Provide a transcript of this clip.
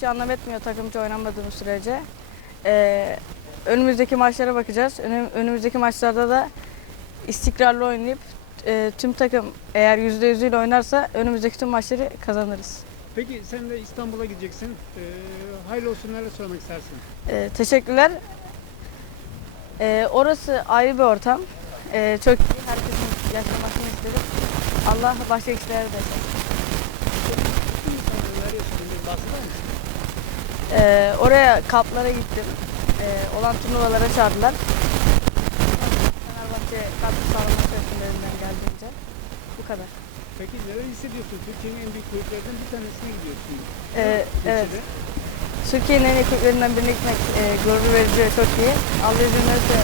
şey anlam etmiyor takımcı oynamadığımız sürece. Ee, önümüzdeki maçlara bakacağız. Önüm- önümüzdeki maçlarda da istikrarlı oynayıp e, tüm takım eğer yüzde yüzüyle oynarsa önümüzdeki tüm maçları kazanırız. Peki sen de İstanbul'a gideceksin. Ee, hayırlı olsun neler söylemek istersin? Ee, teşekkürler. Ee, orası ayrı bir ortam. Ee, çok iyi. Herkesin yaşamasını isterim. Allah başka kişilere de yaşasın. Neler yaşadığını bir bahseder misin? Ee, oraya kamplara gittim. Ee, olan turnuvalara çağırdılar. Fenerbahçe katkı sağlamak elimden geldiğince. Bu kadar. Peki neler hissediyorsun? Türkiye'nin en büyük kulüplerinden bir tanesine gidiyorsun. Ee, evet. Türkiye'nin en iyi kulüplerinden birine gitmek e, gurur verici ve çok iyi. Allah izin verirse